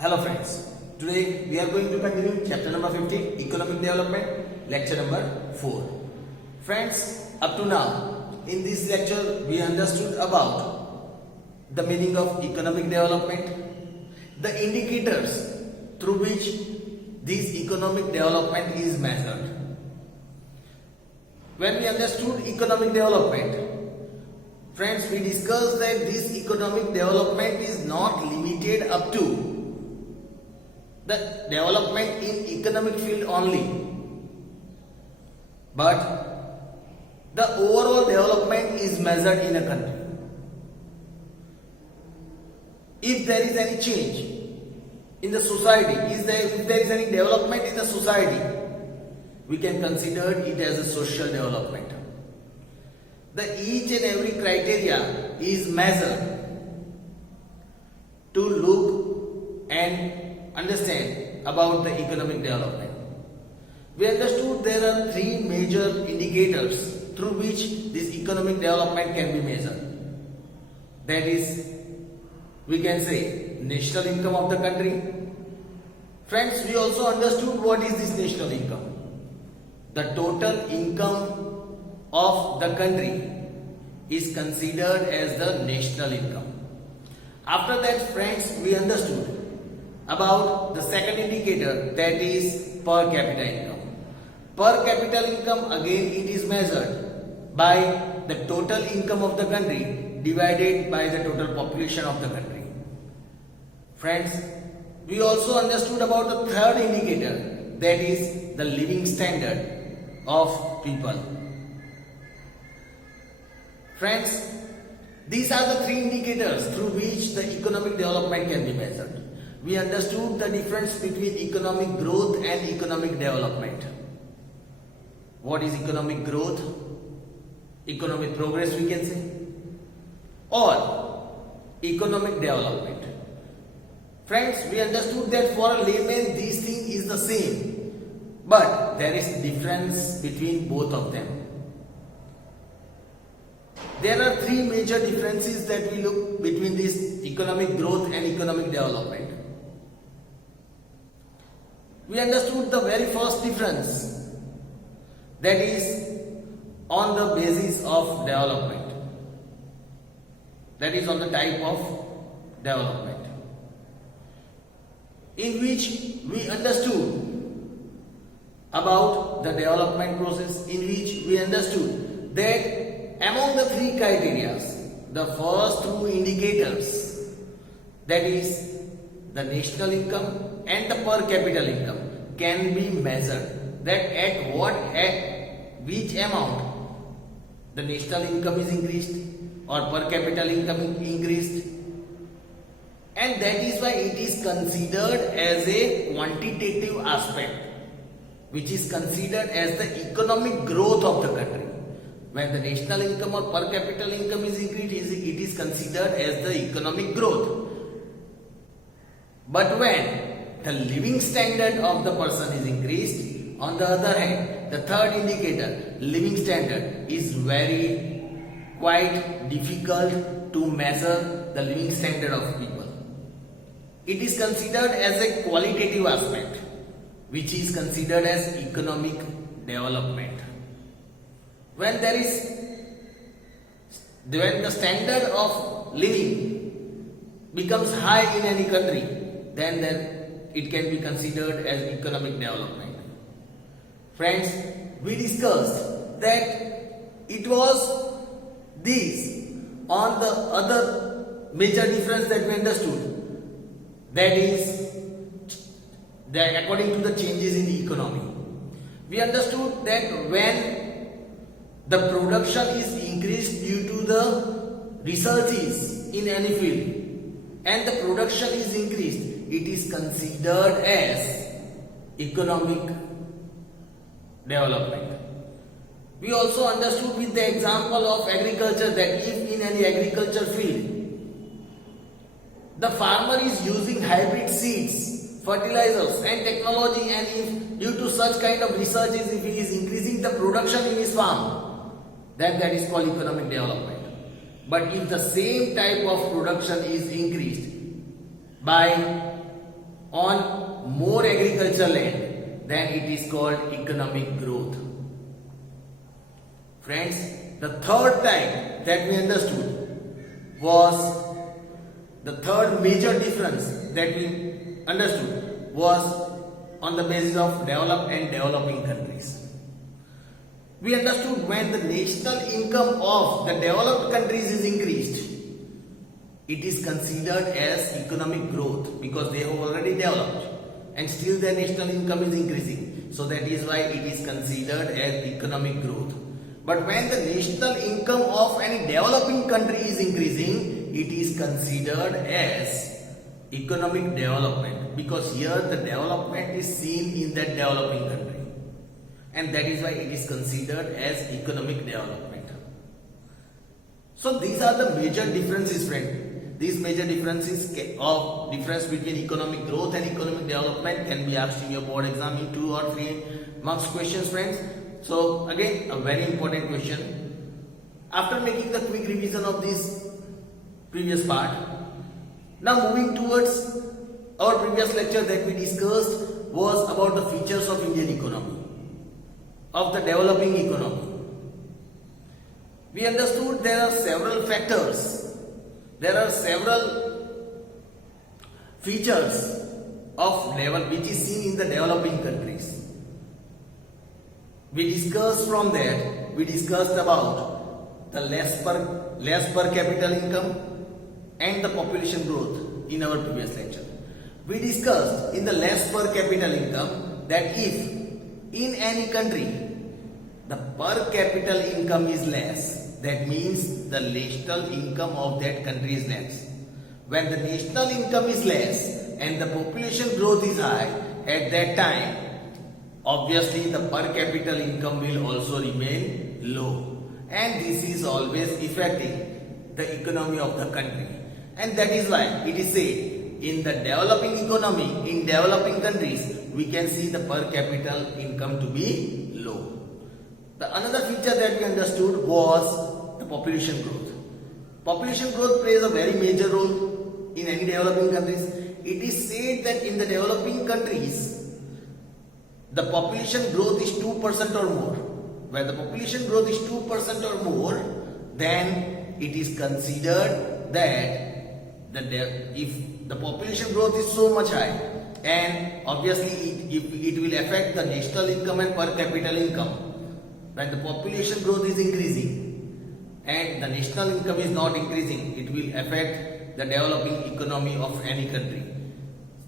Hello friends, today we are going to continue chapter number 15, Economic Development, lecture number 4. Friends, up to now, in this lecture we understood about the meaning of economic development, the indicators through which this economic development is measured. When we understood economic development, friends, we discussed that this economic development is not limited up to the development in economic field only, but the overall development is measured in a country. If there is any change in the society, if there is any development in the society, we can consider it as a social development. Each and every criteria is measured to look and understand about the economic development. We understood there are three major indicators through which this economic development can be measured. That is, we can say national income of the country. Friends, we also understood what is this national income. The total income of the country is considered as the national income. After that, friends, we understood about the second indicator, that is per capita income. Per capita income, again, it is measured by the total income of the country divided by the total population of the country. Friends, we also understood about the third indicator, that is the living standard of people. Friends, these are the three indicators through which the economic development can be measured. We understood the difference between economic growth and economic development. What is economic growth? Economic progress, we can say, or economic development. Friends, we understood that for a layman this thing is the same, but there is difference between both of them. There are three major differences that we look between this economic growth and economic development. We understood the very first difference, that is on the basis of development, that is on the type of development, in which we understood about the development process, in which we understood that among the three criteria, the first two indicators, that is the national income and the per capita income, can be measured, that at which amount the national income is increased or per capita income increased, and that is why it is considered as a quantitative aspect, which is considered as the economic growth of the country. When the national income or per capita income is increased, it is considered as the economic growth. But when the living standard of the person is increased, on the other hand, the third indicator, living standard, is quite difficult to measure the living standard of people. It is considered as a qualitative aspect, which is considered as economic development. When the standard of living becomes high in any country, then it can be considered as economic development. Friends, we discussed that it was these on the other major difference that we understood, that is that according to the changes in the economy. We understood that when the production is increased due to the researches in any field and the production is increased, it is considered as economic development. We also understood with the example of agriculture that if in any agriculture field the farmer is using hybrid seeds, fertilizers and technology, and if due to such kind of researches if he is increasing the production in his farm, then that is called economic development. But if the same type of production is increased by on more agricultural land, then it is called economic growth. Friends, the third type that we understood was the third major difference that we understood was on the basis of developed and developing countries. We understood when the national income of the developed countries is increased, it is considered as economic growth because they have already developed and still their national income is increasing. So that is why it is considered as economic growth. But when the national income of any developing country is increasing, it is considered as economic development because here the development is seen in that developing country. And that is why it is considered as economic development. So these are the major differences, friend. These major differences of difference between economic growth and economic development can be asked in your board exam in 2 or 3 marks questions, friends. So again, a very important question. After making the quick revision of this previous part, now moving towards our previous lecture that we discussed was about the features of Indian economy, of the developing economy. We understood there are several factors, there are several features of level which is seen in the developing countries. We discussed from that, we discussed about the less per capita income and the population growth in our previous lecture. We discussed in the less per capita income that if in any country the per capita income is less, that means the national income of that country is less. When the national income is less and the population growth is high, at that time obviously the per capita income will also remain low, and this is always affecting the economy of the country. And that is why it is said in the developing economy, in developing countries, we can see the per capita income to be low. The another feature that we understood was the population growth. Population growth plays a very major role in any developing countries. It is said that in the developing countries, the population growth is 2% or more. Where the population growth is 2% or more, then it is considered that if the population growth is so much high, and obviously it will affect the national income and per capita income. When the population growth is increasing and the national income is not increasing, it will affect the developing economy of any country.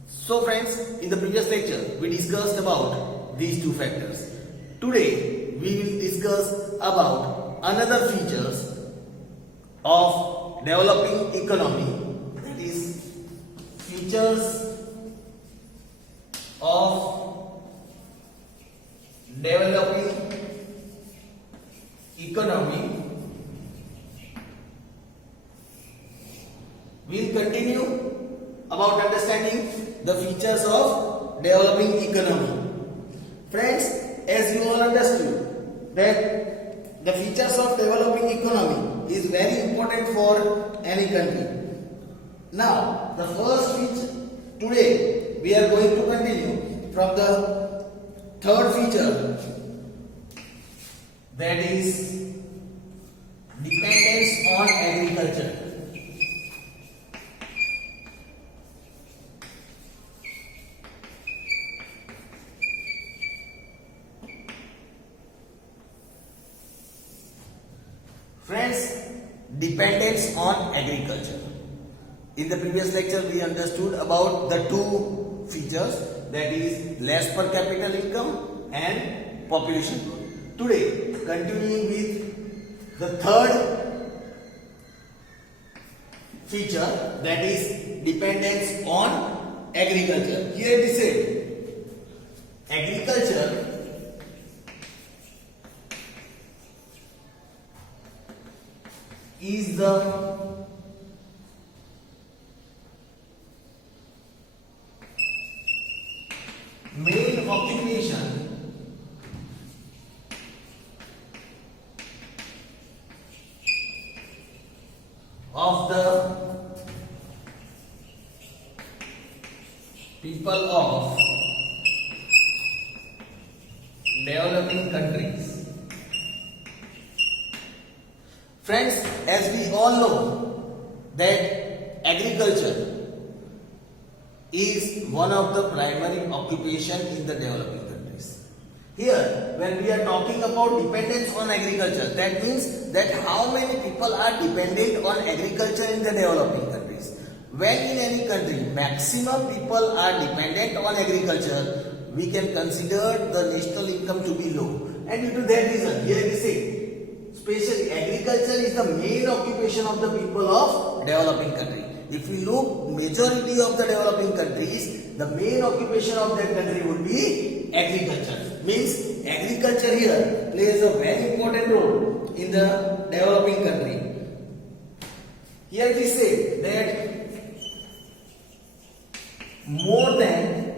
So friends, in the previous lecture, we discussed about these two factors. Today, we will discuss about another features of developing economy, that is features of developing economy. We will continue about understanding the features of developing economy. Friends, as you all understood that the features of developing economy is very important for any country. Now, the first feature today we are going to continue from the third feature, that is dependence on agriculture. Friends, dependence on agriculture. In the previous lecture, we understood about the two features, that is less per capita income and population growth. Today, continuing with the third feature, that is dependence on agriculture. Here it is said, agriculture is the main occupation of the people people of developing countries. Friends, as we all know that agriculture is one of the primary occupation in the developing countries. Here, when we are talking about dependence on agriculture, that means that how many people are dependent on agriculture in the developing countries. When in any country, maximum people are dependent on agriculture, we can consider the national income to be low. And due to that reason, here we say, especially agriculture is the main occupation of the people of developing country. If we look majority of the developing countries, the main occupation of that country would be agriculture. Means agriculture here plays a very important role in the developing country. Here we say that more than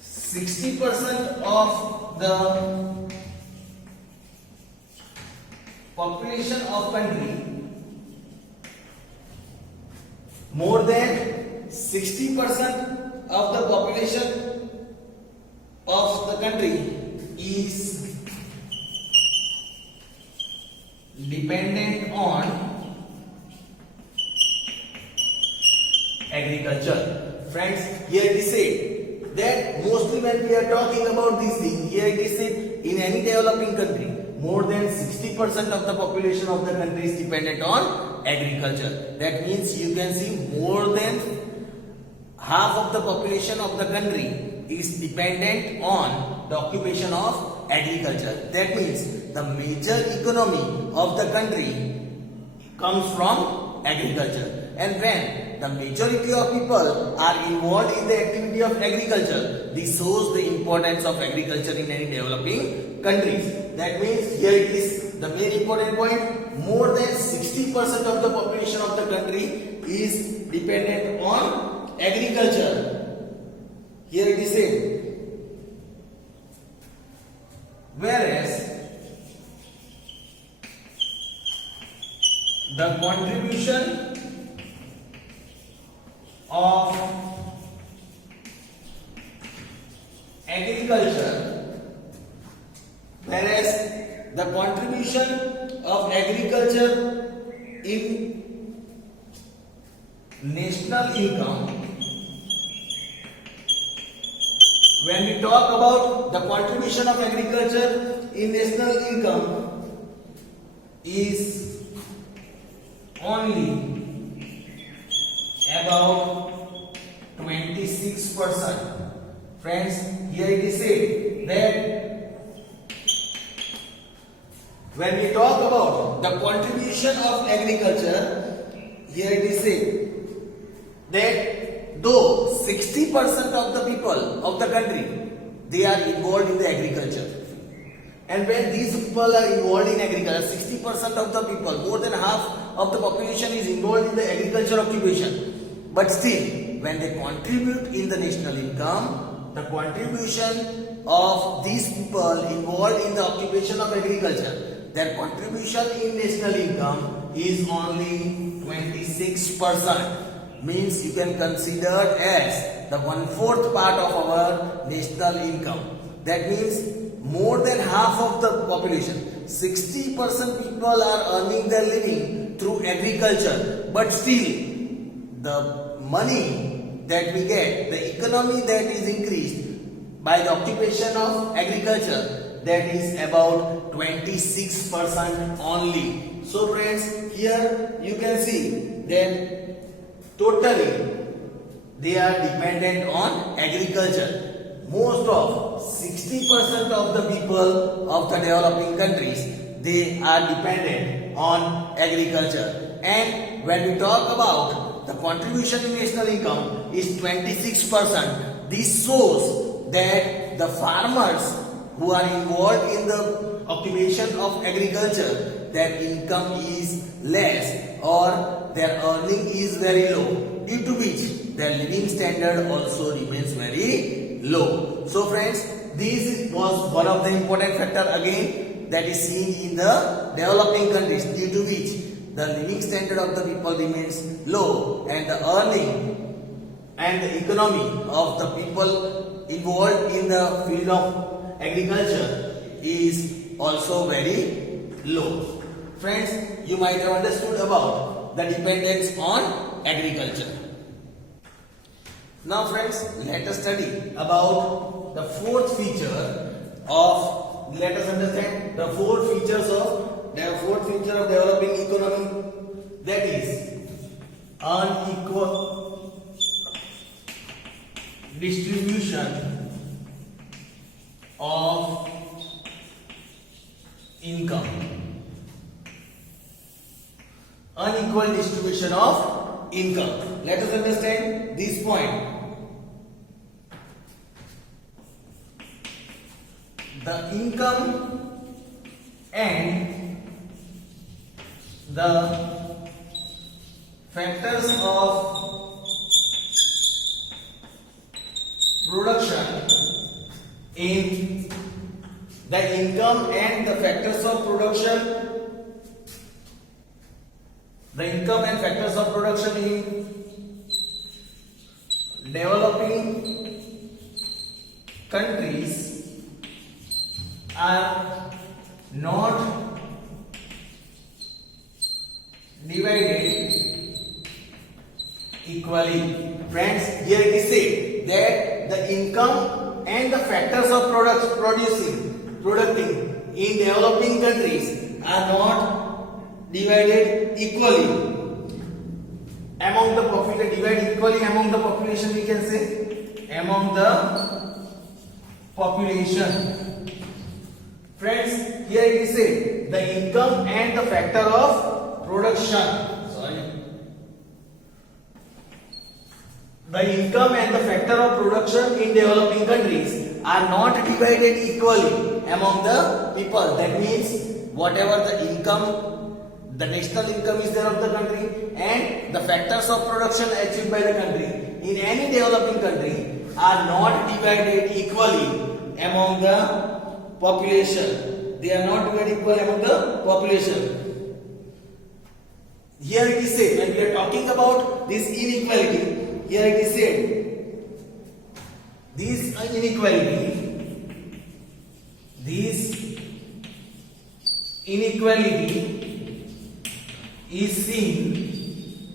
60% of the population of country, more than 60% of the population of the country is dependent on agriculture. Friends, here we say that mostly when we are talking about this thing, here it is said in any developing country, more than 60% of the population of the country is dependent on agriculture. That means you can see more than half of the population of the country is dependent on the occupation of agriculture. That means the major economy of the country comes from agriculture. And when the majority of people are involved in the activity of agriculture, this shows the importance of agriculture in any developing countries. That means here it is the main important point, more than 60% of the population of the country is dependent on agriculture. Here it is said, whereas the contribution of agriculture, whereas the contribution of agriculture in national income, when we talk about the contribution of agriculture in national income is only about 26%. Friends, here it is said that when we talk about the contribution of agriculture, here it is said that though 60% of the people of the country, they are involved in the agriculture. And when these people are involved in agriculture, 60% of the people, more than half of the population is involved in the agriculture occupation. But still, when they contribute in the national income, the contribution of these people involved in the occupation of agriculture, their contribution in national income is only 26%. Means you can consider as the 1/4 part of our national income. That means more than half of the population, 60% people are earning their living through agriculture, but still the money that we get, the economy that is increased by the occupation of agriculture, that is about 26% only. So friends, here you can see that totally they are dependent on agriculture. Most of 60% of the people of the developing countries, they are dependent on agriculture. And when we talk about the contribution in national income is 26%, this shows that the farmers who are involved in the occupation of agriculture, their income is less or their earning is very low, due to which their living standard also remains very low. So friends, this was one of the important factor again that is seen in the developing countries, due to which the living standard of the people remains low, and the earning and the economy of the people involved in the field of agriculture is also very low. Friends, you might have understood about the dependence on agriculture. Now friends, let us study about the fourth feature of, let us understand the fourth feature of developing economy, that is unequal distribution of income. Unequal distribution of income. Let us understand this point. The income and the factors of production in the income and the factors of production, in developing countries are not divided equally. Friends, here it is said that the income and the factors of producing in developing countries are not divided equally among the population. Divided equally among the population, we can say among the population. Friends, here it is said the income and the factor of production. The income and the factor of production in developing countries are not divided equally among the people. That means whatever the income, the national income is there of the country, and the factors of production achieved by the country in any developing country are not divided equally among the population. They are not divided equal among the population. Here it is said, when we are talking about this inequality, here it is said, this inequality is seen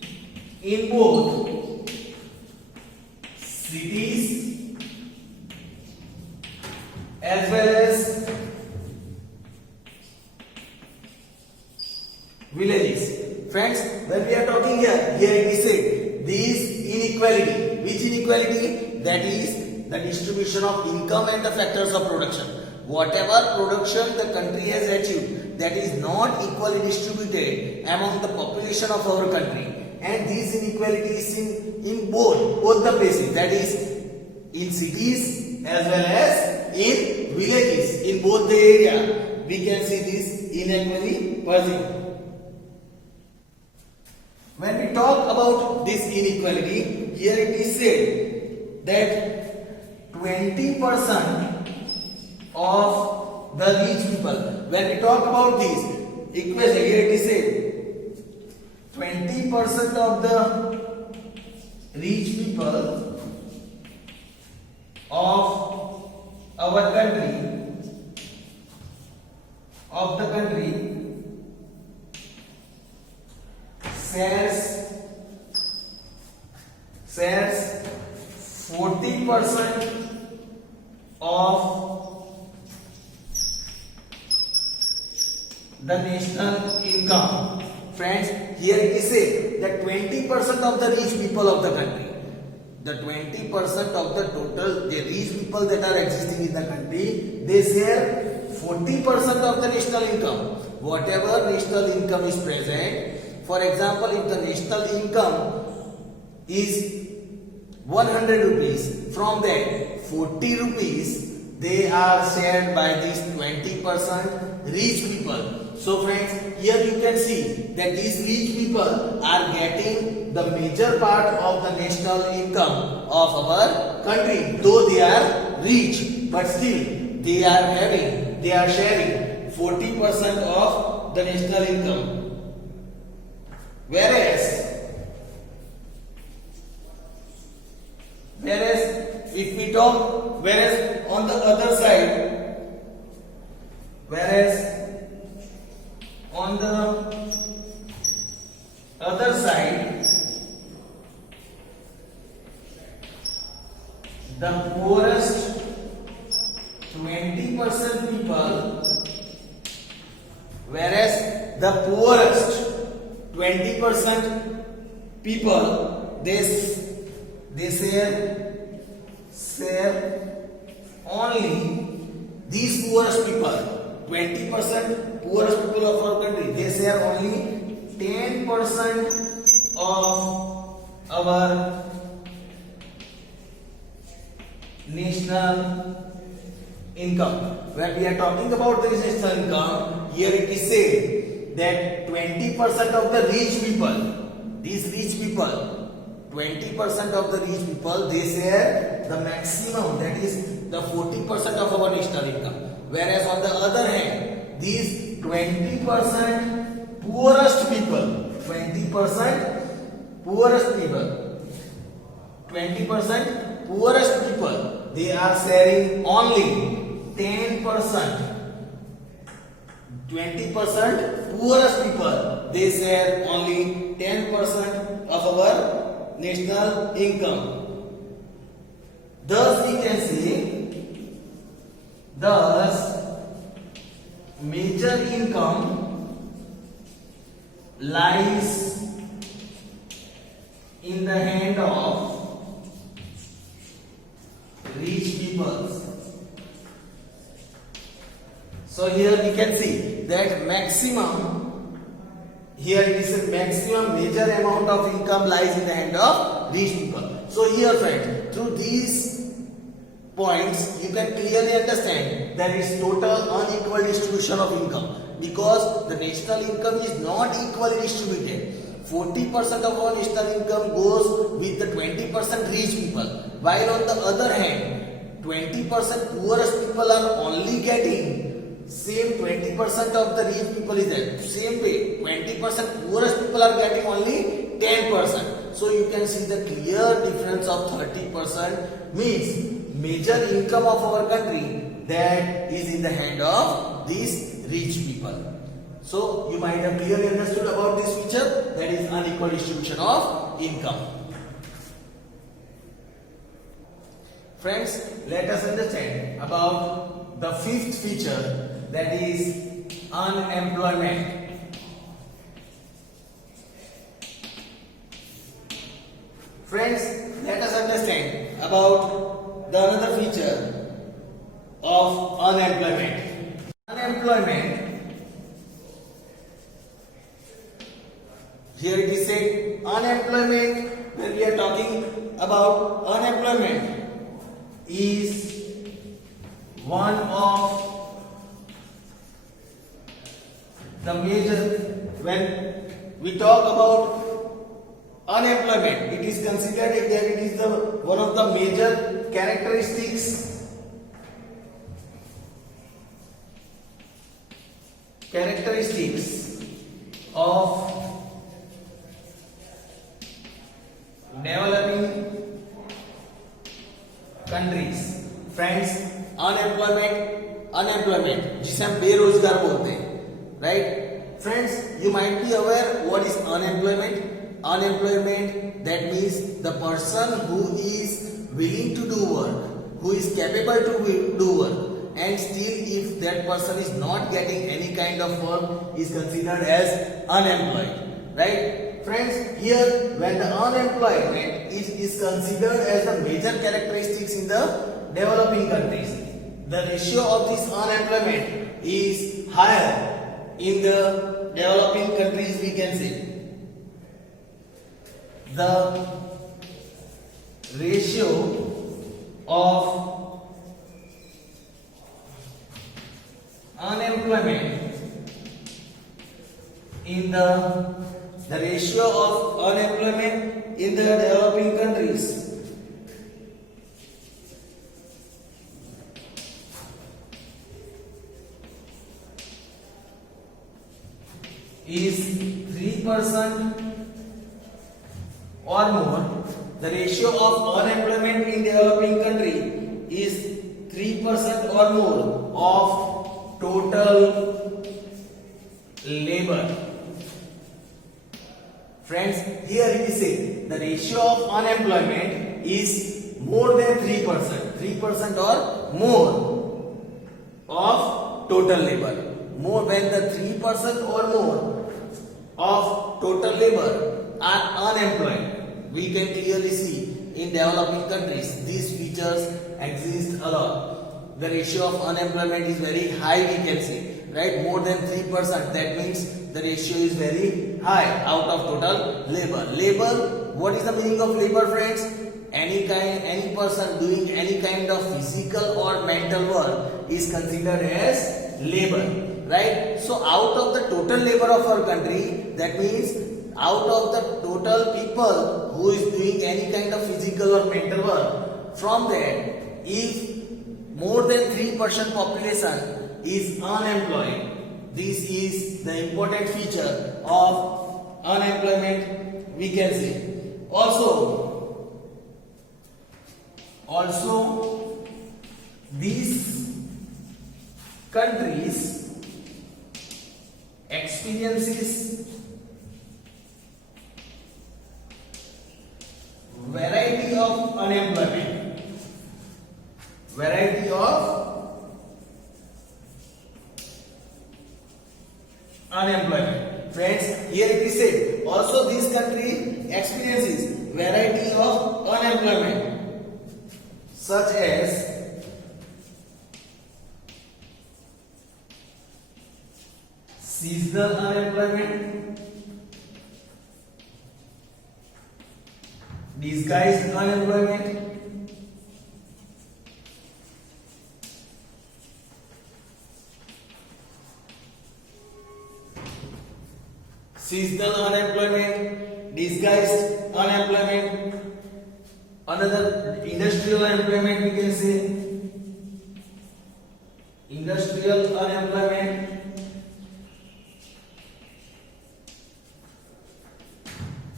in both cities as well as villages. Friends, when we are talking here it is said this inequality. Which inequality? That is the distribution of income and the factors of production. Whatever production the country has achieved, that is not equally distributed among the population of our country. And this inequality is seen in both the places, that is in cities as well as in villages. In both the area we can see this inequality present. When we talk about this inequality, here it is said that 20% of the rich people, when we talk about this equation, here it is said 20% of the rich people of our country, shares 40% of the national income. Friends, here it is said that 20% of the rich people of the country, the 20% of the total the rich people that are existing in the country, they share 40% of the national income. Whatever national income is present, for example, if the national income is 100 rupees, from that 40 rupees they are shared by these 20% rich people. So friends, here you can see that these rich people are getting the major part of the national income of our country. Though they are rich, but still they are sharing 40% of the national income. Whereas if we talk, whereas on the other side, the poorest 20% people, whereas the poorest 20% people, they share only these poorest people, 20% poorest people of our country, they share only 10% of our national income. When we are talking about the national income, here it is said that 20% of the rich people, these rich people, 20% of the rich people, they share the maximum, that is the 40% of our national income. Whereas on the other hand, these 20% poorest people, 20% poorest people, they are sharing only 10%. 20% poorest people, they share only 10% of our national income. Thus we can say, major income lies in the hand of rich people. So here we can see that here it is a maximum major amount of income lies in the hand of rich people. So here friends, through these points you can clearly understand that it's total unequal distribution of income, because the national income is not equally distributed. 40% of our national income goes with the 20% rich people, while on the other hand 20% poorest people are only getting same 20% of the rich people is there. Same way 20% poorest people are getting only 10%. So you can see the clear difference of 30% means major income of our country that is in the hand of these rich people. So you might have clearly understood about this feature, that is unequal distribution of income. Friends, let us understand about the fifth feature, that is unemployment. Friends, let us understand about the another feature of unemployment. Here it is said, unemployment, when we are talking about unemployment, is one of the major, when we talk about unemployment, it is considered that it is one of the major characteristics of developing countries. Friends, unemployment जिसे हम बेरोजगार बोलते हैं, right? Friends, you might be aware what is unemployment. Unemployment, that means the person who is willing to do work, who is capable to do work, and still if that person is not getting any kind of work, is considered as unemployed, right? Friends, here when the unemployment is considered as the major characteristics in the developing countries, the ratio of this unemployment is higher in the developing countries, we can say. The ratio of unemployment in the developing countries is 3% or more, the ratio of unemployment in developing country is 3% or more of total labor. Friends, here it is said the ratio of unemployment is more than 3%, 3% or more of total labor. More than the 3% or more of total labor are unemployed. We can clearly see in developing countries these features exist a lot. The ratio of unemployment is very high, we can see, right? More than 3%. That means the ratio is very high out of total labor. Labor, what is the meaning of labor, friends? Any person doing any kind of physical or mental work is considered as labor, right? So out of the total labor of our country, that means out of the total people who is doing any kind of physical or mental work, from that, if more than 3% population is unemployed, this is the important feature of unemployment, we can say. Also these countries experiences variety of unemployment. Variety of unemployment. Friends, here it is said also this country experiences variety of unemployment such as seasonal unemployment, disguised unemployment, seasonal unemployment, disguised unemployment, another industrial unemployment, we can say industrial unemployment,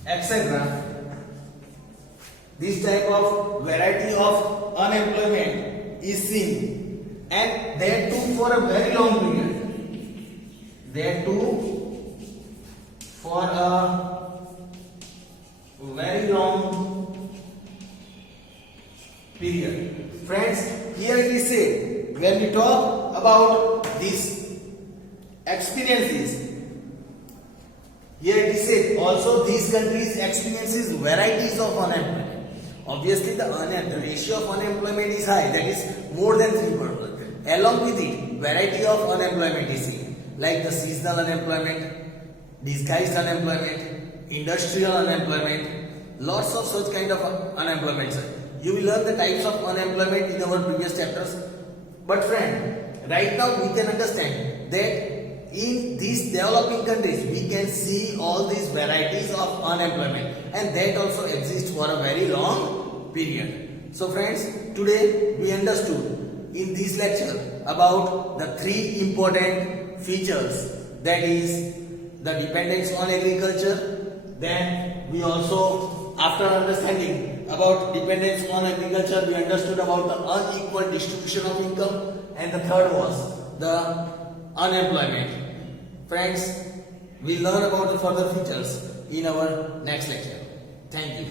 etc. This type of variety of unemployment is seen, and that too for a very long period. That too for a very long period. Friends, here it is said when we talk about these experiences, here it is said also these countries experiences varieties of unemployment. Obviously the ratio of unemployment is high, that is more than 3%. Along with it, variety of unemployment is seen, like the seasonal unemployment, disguised unemployment, industrial unemployment, lots of such kind of unemployment. You will learn the types of unemployment in our previous chapters. But friend, right now we can understand that in these developing countries we can see all these varieties of unemployment, and that also exists for a very long period. So friends, today we understood in this lecture about the three important features, that is the dependence on agriculture. Then we also, after understanding about dependence on agriculture, we understood about the unequal distribution of income, and the third was the unemployment. Friends, we learn about the further features in our next lecture. Thank you.